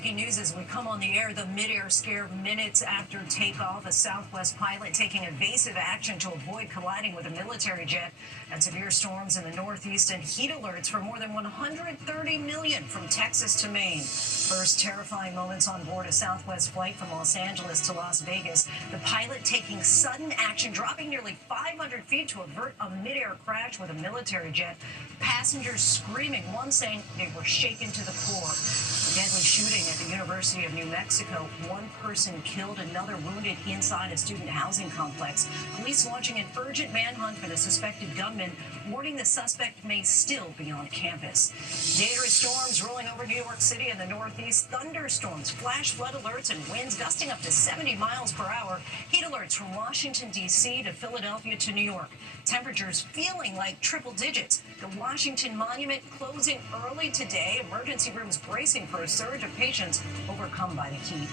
breaking news as we come on the air. The mid-air scare minutes after takeoff. A Southwest pilot taking evasive action to avoid colliding with a military jet. And severe storms in the Northeast and heat alerts for more than 130 million from Texas to Maine. First terrifying moments on board a Southwest flight from Los Angeles to Las Vegas. The pilot taking sudden action, dropping nearly 500 feet to avert a mid-air crash with a military jet. Passengers screaming, one saying they were shaken to the core. A deadly shooting at the University of New Mexico. One person killed, another wounded inside a student housing complex. Police launching an urgent manhunt for the suspected gunman, warning the suspect may still be on campus. Dangerous storms rolling over New York City and the Northeast. Thunderstorms, flash flood alerts, and winds gusting up to 70 miles per hour. Heat alerts from Washington, D.C. to Philadelphia to New York. Temperatures feeling like triple digits. The Washington Monument closing early today. Emergency rooms bracing for a surge of patients overcome by the heat.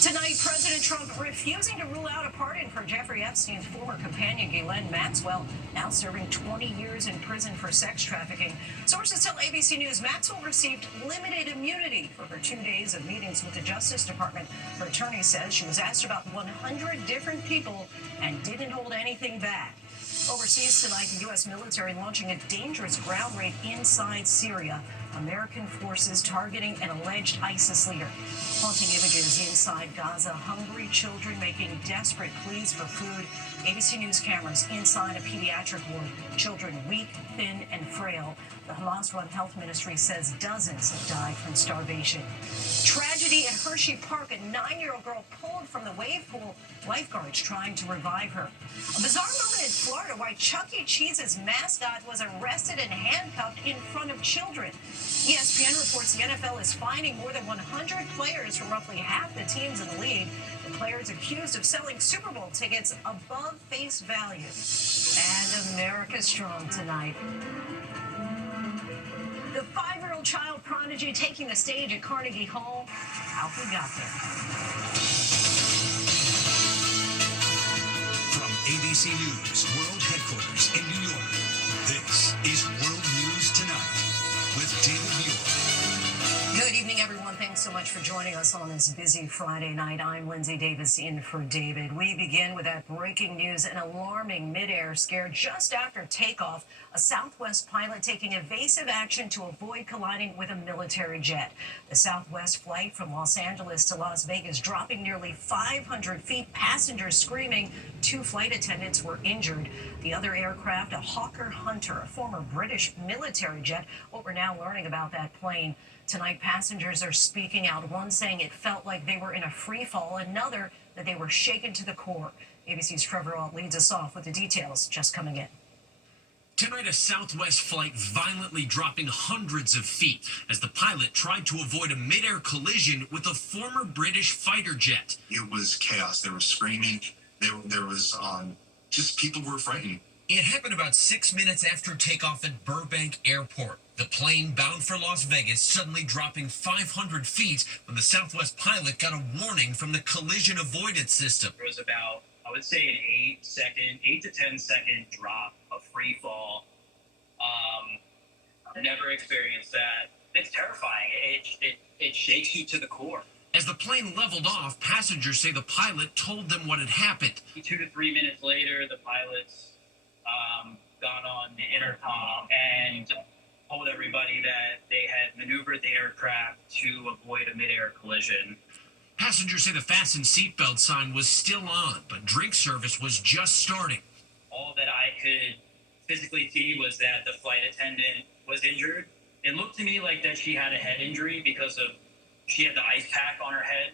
Tonight, President Trump refusing to rule out a pardon for Jeffrey Epstein's former companion, Ghislaine Maxwell, now serving 20 years in prison for sex trafficking. Sources tell ABC News Maxwell received limited immunity for her 2 days of meetings with the Justice Department. Her attorney says she was asked about 100 different people and didn't hold anything back. Overseas tonight, the U.S. military launching a dangerous ground raid inside Syria. American forces targeting an alleged ISIS leader. Haunting images inside Gaza. Hungry children making desperate pleas for food. ABC News cameras inside a pediatric ward. Children weak, thin, and frail. The Hamas-run health ministry says dozens have died from starvation. Tragedy at Hershey Park. A 9-year-old girl pulled from the wave pool. Lifeguards trying to revive her. A bizarre moment in Florida why Chuck E. Cheese's mascot was arrested and handcuffed in front of children. ESPN reports the NFL is fining more than 100 players from roughly half the teams in the league. The players accused of selling Super Bowl tickets above face value. And America's strong tonight. The 5-year-old child prodigy taking the stage at Carnegie Hall. How he got there. From ABC News World Headquarters in New York, this is World News Tonight with David Muir. Good evening, everyone. Thanks so much for joining us on this busy Friday night. I'm Lindsay Davis in for David. We begin with that breaking news, an alarming mid-air scare just after takeoff. A Southwest pilot taking evasive action to avoid colliding with a military jet. The Southwest flight from Los Angeles to Las Vegas dropping nearly 500 feet, passengers screaming. 2 flight attendants were injured. The other aircraft, a Hawker Hunter, a former British military jet. What we're now learning about that plane. Tonight, passengers are speaking out, one saying it felt like they were in a free fall, another that they were shaken to the core. ABC's Trevor Ault leads us off with the details just coming in. Tonight, a Southwest flight violently dropping hundreds of feet as the pilot tried to avoid a mid-air collision with a former British fighter jet. It was chaos. They were screaming. There was just people were frightened. It happened about 6 minutes after takeoff at Burbank Airport. The plane bound for Las Vegas suddenly dropping 500 feet when the Southwest pilot got a warning from the collision avoidance system. It was about, I would say, an 8 to 10 second drop of free fall. Never experienced that. It's terrifying. It shakes you to the core. As the plane leveled off, passengers say the pilot told them what had happened. 2 to 3 minutes later, the pilots got on the intercom and told everybody that they had maneuvered the aircraft to avoid a mid-air collision. Passengers say the fasten seatbelt sign was still on, but drink service was just starting. All that I could physically see was that the flight attendant was injured. It looked to me like that she had a head injury because she had the ice pack on her head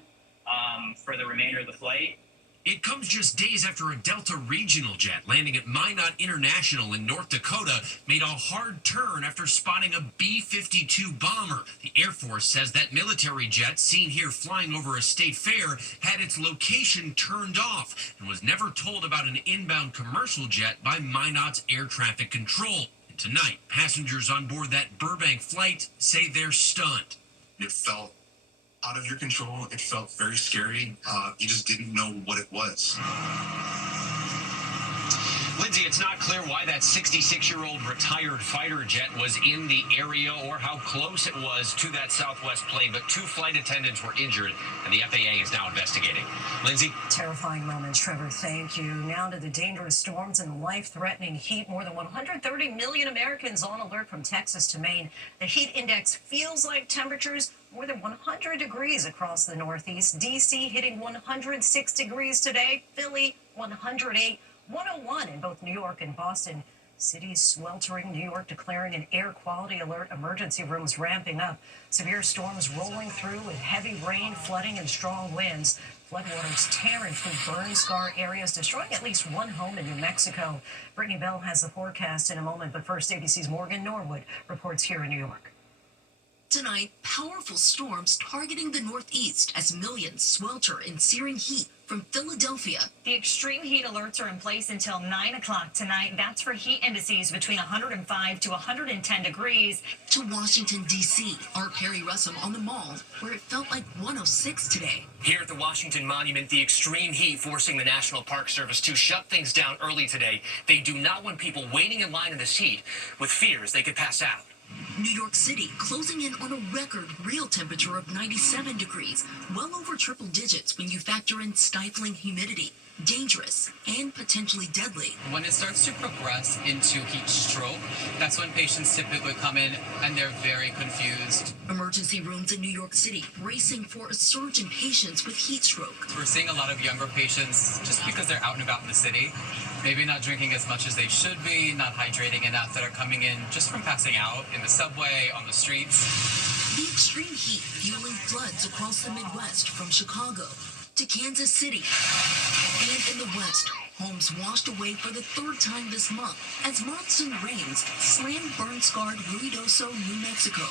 for the remainder of the flight. It comes just days after a Delta regional jet landing at Minot International in North Dakota made a hard turn after spotting a B-52 bomber. The Air Force says that military jet seen here flying over a state fair had its location turned off and was never told about an inbound commercial jet by Minot's air traffic control. And tonight, passengers on board that Burbank flight say they're stunned. It felt out of your control. It felt very scary. You just didn't know what it was. Lindsay, it's not clear why that 66-year-old retired fighter jet was in the area or how close it was to that Southwest plane, but 2 flight attendants were injured, and the FAA is now investigating. Lindsay? Terrifying moments, Trevor. Thank you. Now to the dangerous storms and life-threatening heat. More than 130 million Americans on alert from Texas to Maine. The heat index feels like temperatures more than 100 degrees across the Northeast. D.C. hitting 106 degrees today. Philly, 108. 101 in both New York and Boston. Cities sweltering. New York declaring an air quality alert. Emergency rooms ramping up. Severe storms rolling through with heavy rain, flooding, and strong winds. Floodwaters tearing through burn-scarred areas, destroying at least one home in New Mexico. Brittany Bell has the forecast in a moment, but first, ABC's Morgan Norwood reports here in New York. Tonight, powerful storms targeting the Northeast as millions swelter in searing heat from Philadelphia. The extreme heat alerts are in place until 9 o'clock tonight. That's for heat indices between 105 to 110 degrees. To Washington, D.C., our Perry Russell on the Mall, where it felt like 106 today. Here at the Washington Monument, the extreme heat forcing the National Park Service to shut things down early today. They do not want people waiting in line in this heat with fears they could pass out. New York City closing in on a record real temperature of 97 degrees, well over triple digits when you factor in stifling humidity. Dangerous and potentially deadly. When it starts to progress into heat stroke, that's when patients typically come in and they're very confused. Emergency rooms in New York City bracing for a surge in patients with heat stroke. We're seeing a lot of younger patients just because they're out and about in the city, maybe not drinking as much as they should be, not hydrating enough, that are coming in just from passing out in the subway, on the streets. The extreme heat fueling floods across the Midwest from Chicago to Kansas City. And in the West, homes washed away for the 3rd time this month as monsoon rains slammed burn-scarred Ruidoso, New Mexico.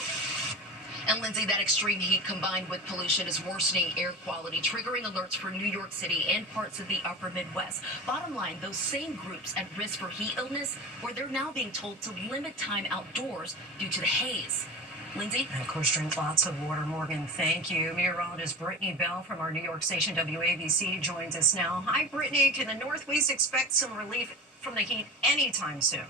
And Lindsay, that extreme heat combined with pollution is worsening air quality, triggering alerts for New York City and parts of the upper Midwest. Bottom line, those same groups at risk for heat illness, where they're now being told to limit time outdoors due to the haze. Lindsay? And of course, drink lots of water. Morgan, thank you. Meteorologist Brittany Bell from our New York station WABC joins us now. Hi, Brittany. Can the Northeast expect some relief from the heat anytime soon?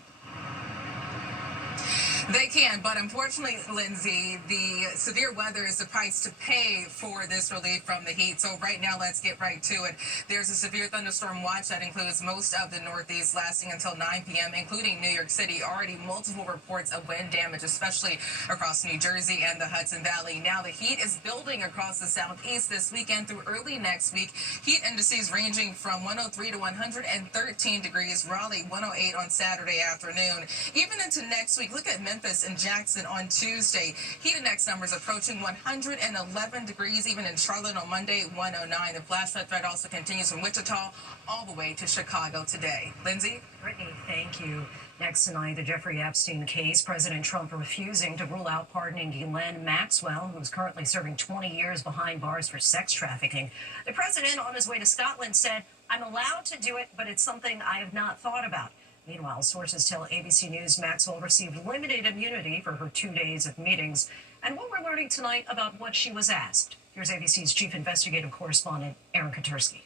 They can, but unfortunately, Lindsay, the severe weather is the price to pay for this relief from the heat. So right now, let's get right to it. There's a severe thunderstorm watch that includes most of the Northeast lasting until 9 p.m., including New York City. Already multiple reports of wind damage, especially across New Jersey and the Hudson Valley. Now the heat is building across the Southeast this weekend through early next week. Heat indices ranging from 103 to 113 degrees. Raleigh, 108 on Saturday afternoon. Even into next week, look at Memphis and Jackson on Tuesday. Heat index numbers approaching 111 degrees, even in Charlotte on Monday, 109. The flash flood threat also continues from Wichita all the way to Chicago today. Lindsay? Brittany, thank you. Next tonight, the Jeffrey Epstein case. President Trump refusing to rule out pardoning Ghislaine Maxwell, who's currently serving 20 years behind bars for sex trafficking. The president, on his way to Scotland, said, "I'm allowed to do it, but it's something I have not thought about." Meanwhile, sources tell ABC News Maxwell received limited immunity for her 2 days of meetings. And what we're learning tonight about what she was asked. Here's ABC's chief investigative correspondent, Aaron Katursky.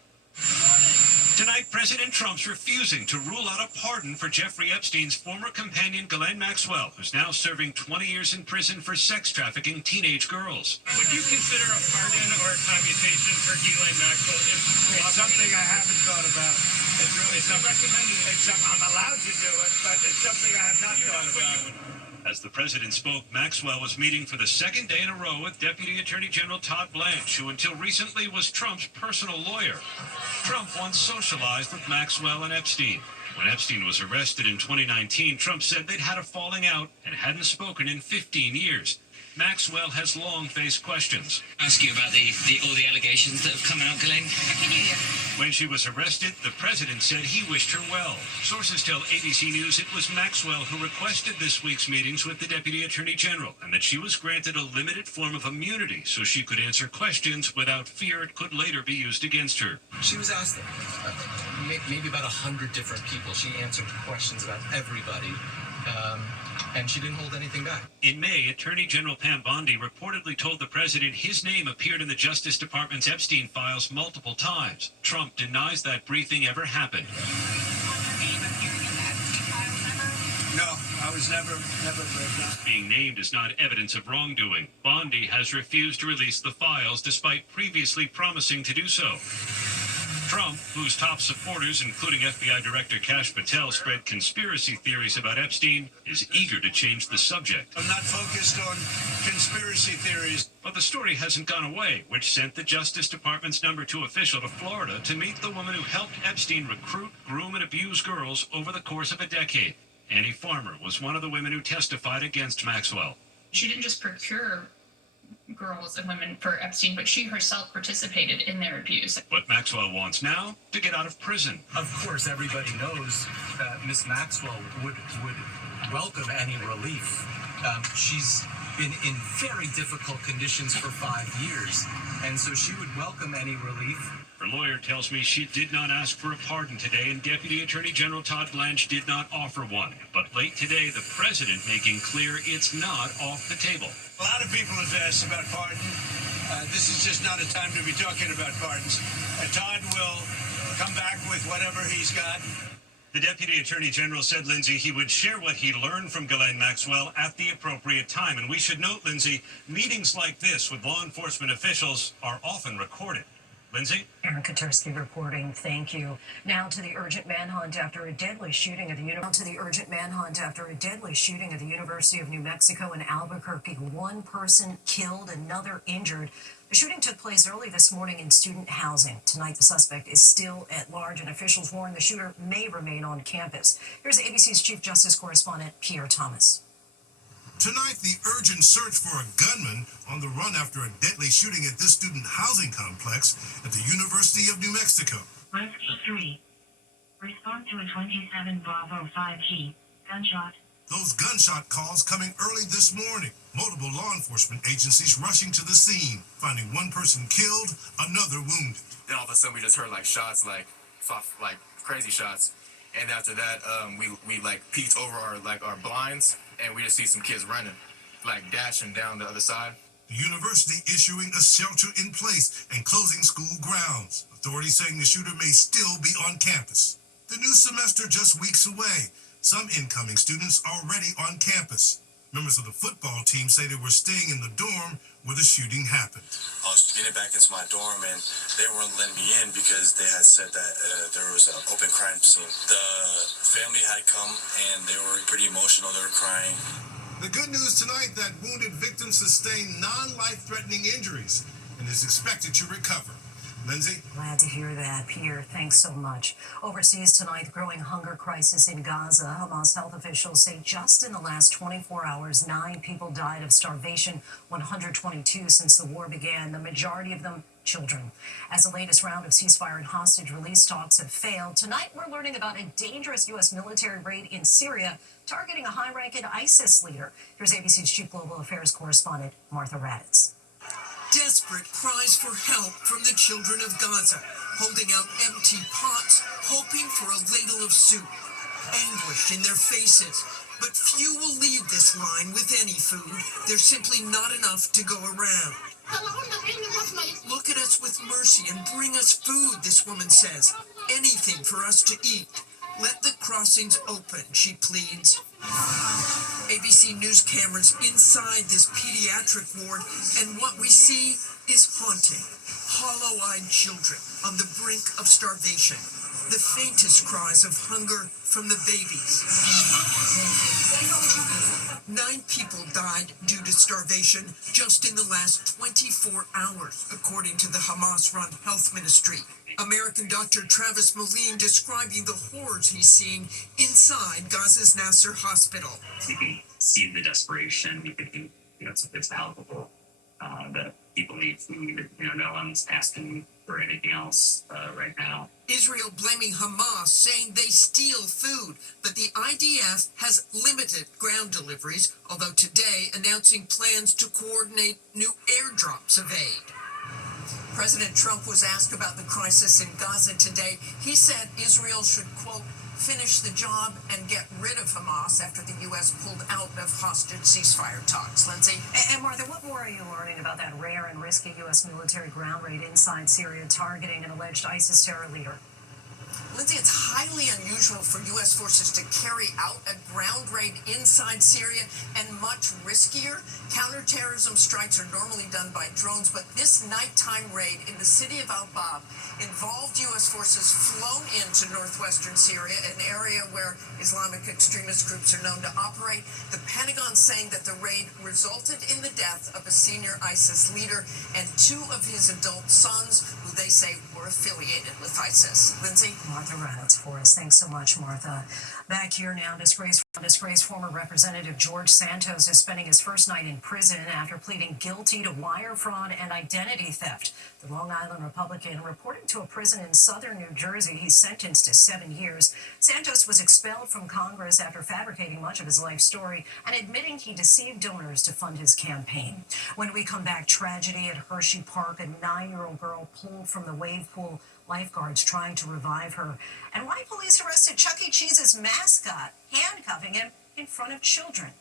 Tonight, President Trump's refusing to rule out a pardon for Jeffrey Epstein's former companion, Ghislaine Maxwell, who's now serving 20 years in prison for sex trafficking teenage girls. Would you consider a pardon or a commutation for Ghislaine Maxwell? It's something I haven't thought about. It's really something I'm allowed to do it, but it's something I have not thought about. As the president spoke, Maxwell was meeting for the 2nd day in a row with Deputy Attorney General Todd Blanche, who until recently was Trump's personal lawyer. Trump once socialized with Maxwell and Epstein. When Epstein was arrested in 2019, Trump said they'd had a falling out and hadn't spoken in 15 years. Maxwell has long faced questions. Ask you about all the allegations that have come out, Ghislaine. Happy New Year. When she was arrested, the president said he wished her well. Sources tell ABC News it was Maxwell who requested this week's meetings with the Deputy Attorney General and that she was granted a limited form of immunity so she could answer questions without fear it could later be used against her. She was asked maybe about 100 different people. She answered questions about everybody. And she didn't hold anything back. In May, Attorney General Pam Bondi reportedly told the president his name appeared in the Justice Department's Epstein files multiple times. Trump denies that briefing ever happened. I was never Being named is not evidence of wrongdoing. Bondi has refused to release the files despite previously promising to do so. Trump, whose top supporters, including FBI Director Kash Patel, spread conspiracy theories about Epstein, is eager to change the subject. I'm not focused on conspiracy theories. But the story hasn't gone away, which sent the Justice Department's #2 official to Florida to meet the woman who helped Epstein recruit, groom, and abuse girls over the course of a decade. Annie Farmer was one of the women who testified against Maxwell. She didn't just procure girls and women for Epstein, but she herself participated in their abuse. What Maxwell wants now? To get out of prison. Of course, everybody knows Miss Maxwell would welcome any relief. She's been in very difficult conditions for 5 years, and so she would welcome any relief. Her lawyer tells me she did not ask for a pardon today, and Deputy Attorney General Todd Blanche did not offer one. But late today, the president making clear it's not off the table. A lot of people have asked about pardon. This is just not a time to be talking about pardons. Todd will come back with whatever he's got. The Deputy Attorney General said, Lindsay, he would share what he learned from Ghislaine Maxwell at the appropriate time. And we should note, Lindsay, meetings like this with law enforcement officials are often recorded. Lindsay? Aaron Katursky reporting. Thank you. Now to the urgent manhunt after a deadly shooting at the University of New Mexico in Albuquerque. One person killed, another injured. The shooting took place early this morning in student housing. Tonight, the suspect is still at large, and officials warn the shooter may remain on campus. Here's ABC's Chief Justice correspondent Pierre Thomas. Tonight, the urgent search for a gunman on the run after a deadly shooting at this student housing complex at the University of New Mexico. Rescue 3. Respond to a 27 Bravo 5G. Gunshot. Those gunshot calls coming early this morning. Multiple law enforcement agencies rushing to the scene, finding one person killed, another wounded. Then all of a sudden we just heard shots, like crazy shots. And after that, we peeked over our blinds, and we just see some kids running, dashing down the other side. The university issuing a shelter in place and closing school grounds. Authorities saying the shooter may still be on campus. The new semester just weeks away. Some incoming students already on campus. Members of the football team say they were staying in the dorm where the shooting happened. I was getting back into my dorm, and they weren't letting me in because they had said that there was an open crime scene. The family had come, and they were pretty emotional. They were crying. The good news tonight, that wounded victim sustained non-life-threatening injuries and is expected to recover. Lindsay? Glad to hear that, Pierre. Thanks so much. Overseas tonight, the growing hunger crisis in Gaza. Hamas health officials say just in the last 24 hours, 9 people died of starvation, 122 since the war began, the majority of them children. As the latest round of ceasefire and hostage release talks have failed, tonight we're learning about a dangerous U.S. military raid in Syria targeting a high-ranking ISIS leader. Here's ABC's Chief Global Affairs correspondent, Martha Raddatz. Desperate cries for help from the children of Gaza, holding out empty pots, hoping for a ladle of soup. Anguish in their faces, but few will leave this line with any food. There's simply not enough to go around. Look at us with mercy and bring us food, this woman says. Anything for us to eat. Let the crossings open, she pleads. ABC News cameras inside this pediatric ward, and what we see is haunting. Hollow-eyed children on the brink of starvation. The faintest cries of hunger from the babies. 9 people died due to starvation just in the last 24 hours, according to the Hamas-run health ministry. American doctor Travis Moline describing the horrors he's seeing inside Gaza's Nasser hospital. You can see the desperation. You can, it's palpable that people need food. No one's asking for anything else right now. Israel blaming Hamas, saying they steal food, but the IDF has limited ground deliveries, although today announcing plans to coordinate new airdrops of aid. President Trump was asked about the crisis in Gaza today. He said Israel should, quote, finish the job and get rid of Hamas after the U.S. pulled out of hostage ceasefire talks. Lindsay? And Martha, what more are you learning about that rare and risky U.S. military ground raid inside Syria targeting an alleged ISIS terror leader? Lindsay, it's highly unusual for U.S. forces to carry out a ground raid inside Syria, and much riskier. Counterterrorism strikes are normally done by drones, but this nighttime raid in the city of Al-Bab involved U.S. forces flown into northwestern Syria, an area where Islamic extremist groups are known to operate. The Pentagon saying that the raid resulted in the death of a senior ISIS leader and 2 of his adult sons, who they say were affiliated with ISIS. Lindsay? Martha Raddatz for us. Thanks so much, Martha. Back here now, disgraced former Representative George Santos is spending his first night in prison after pleading guilty to wire fraud and identity theft. The Long Island Republican reporting to a prison in southern New Jersey. He's sentenced to 7 years. Santos was expelled from Congress after fabricating much of his life story and admitting he deceived donors to fund his campaign. When we come back, tragedy at Hershey Park, a 9-year-old girl pulled from the wave pool, lifeguards trying to revive her, and why police arrested Chuck E. Cheese's mascot, handcuffing him in front of children.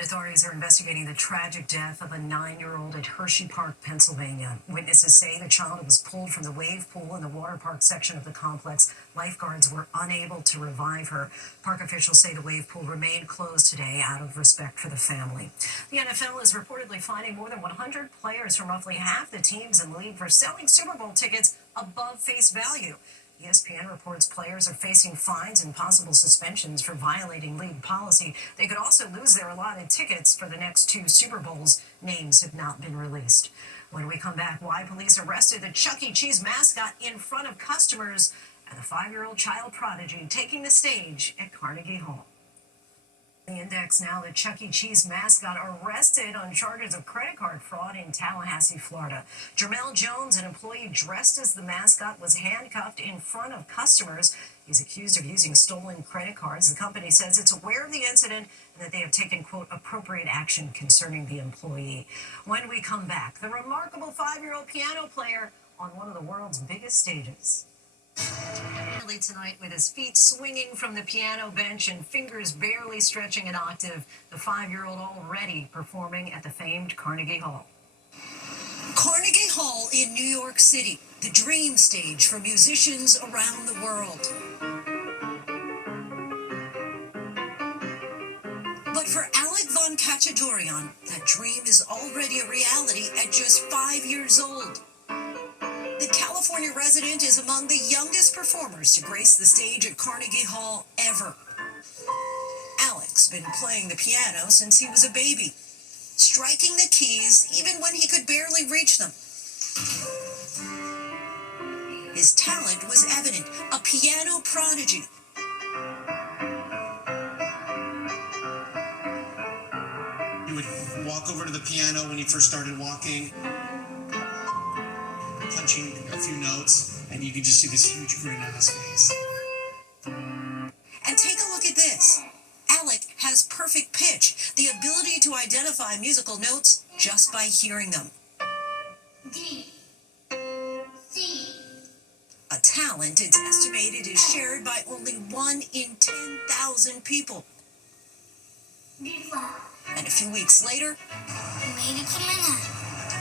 Authorities are investigating the tragic death of a 9-year-old at Hershey Park, Pennsylvania. Witnesses say the child was pulled from the wave pool in the water park section of the complex. Lifeguards were unable to revive her. Park officials say the wave pool remained closed today out of respect for the family. The NFL is reportedly fining more than 100 players from roughly half the teams in the league for selling Super Bowl tickets above face value. ESPN reports players are facing fines and possible suspensions for violating league policy. They could also lose their allotted tickets for the next 2 Super Bowls. Names have not been released. When we come back, why police arrested the Chuck E. Cheese mascot in front of customers, and the 5-year-old child prodigy taking the stage at Carnegie Hall. The index now, the Chuck E. Cheese mascot arrested on charges of credit card fraud in Tallahassee, Florida. Jermel Jones, an employee dressed as the mascot, was handcuffed in front of customers. He's accused of using stolen credit cards. The company says it's aware of the incident and that they have taken, quote, appropriate action concerning the employee. When we come back, the remarkable 5-year-old piano player on one of the world's biggest stages. Early tonight, with his feet swinging from the piano bench and fingers barely stretching an octave, the 5-year-old already performing at the famed Carnegie Hall. Carnegie Hall in New York City, the dream stage for musicians around the world. But for Alec von Cacciadorian, that dream is already a reality at just 5 years old. The California resident is among the youngest performers to grace the stage at Carnegie Hall ever. Alec's been playing the piano since he was a baby, striking the keys even when he could barely reach them. His talent was evident, a piano prodigy. He would walk over to the piano when he first started walking, punching a few notes, and you can just see this huge grin on his face. And take a look at this. Alec has perfect pitch, the ability to identify musical notes just by hearing them. D, C. A talent it's estimated is shared by only 1 in 10,000 people. D flat. And a few weeks later, Made it to Manhattan.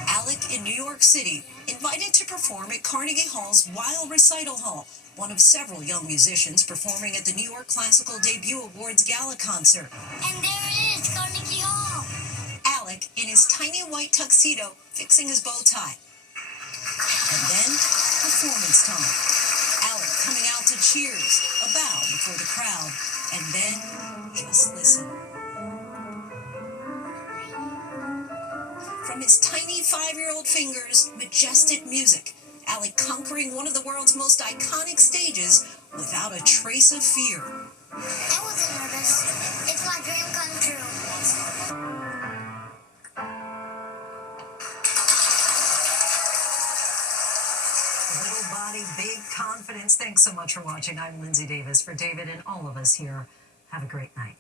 Alec in New York City, invited to perform at Carnegie Hall's Weill Recital Hall, one of several young musicians performing at the New York Classical Debut Awards Gala concert. And there it is, Carnegie Hall. Alec in his tiny white tuxedo, fixing his bow tie. And then, performance time. Alec coming out to cheers, a bow before the crowd, and then, just listen. From his tiny 5-year-old fingers, majestic music, Alec conquering one of the world's most iconic stages without a trace of fear. I wasn't nervous. It's my dream come true. Little body, big confidence. Thanks so much for watching. I'm Lindsay Davis. For David and all of us here, have a great night.